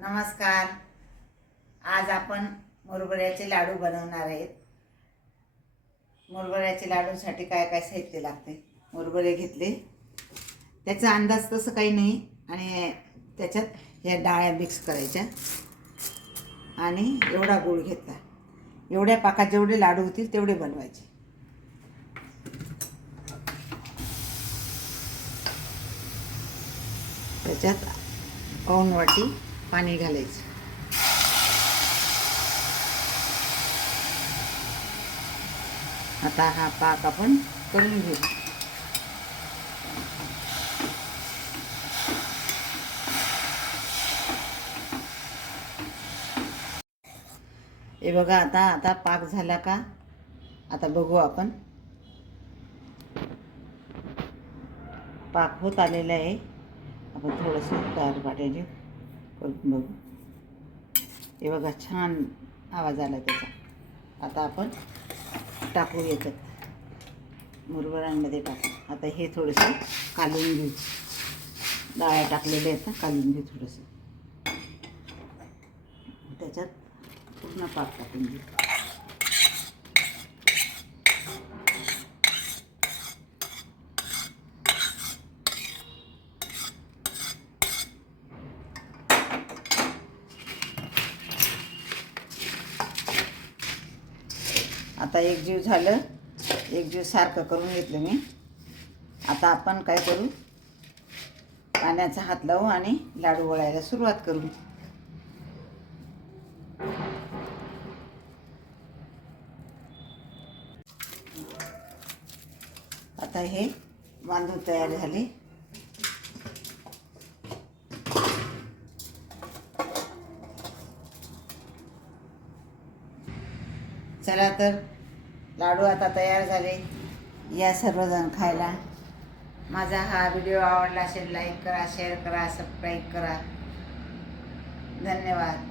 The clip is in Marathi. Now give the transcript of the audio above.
नमस्कार. आज आपण मुरमुऱ्याचे लाडू बनवणार आहेत. मुरमुऱ्याचे लाडूसाठी काय काय साहित्य लागते. मुरमुरे घेतले, त्याचा अंदाज तसं काही नाही, आणि त्याच्यात ह्या डाळ्या मिक्स करायच्या आणि एवढा गूळ घेतला. एवढ्या पाकात जेवढे लाडू होतील तेवढे बनवायचे. त्याच्यात पाऊण वाटी पाणी घालायचं. आता हा पाक आपण करून घेऊ. हे बघा, आता पाक झाला का आता बघू आपण. पाक होत आलेला आहे. आपण थोडंसं गार वाटायचे करून बघू. हे बघा, छान आवाज आला त्याचा. आता आपण टाकू याच्यात मुरमुऱ्यांमध्ये टाकू. आता हे थोडंसं कालवून घेऊ. डाळ्या टाकलेल्या आहेत ना, कालवून घेऊ थोडंसं. त्याच्यात पूर्ण पाक टाकून घेऊ. आता एकजीव झालं, एकजीव सारखं करून घेतलं मी. आता आपण काय करू, पाण्याचा हात लावू आणि लाडू वळायला सुरुवात करू. आता हे बांधून तयार झाले. चला तर, लाडू आता तयार झाले. या सर्वजण खायला. माझा हा व्हिडिओ आवडला असेल लाईक करा, शेअर करा, सबस्क्राईब करा. धन्यवाद.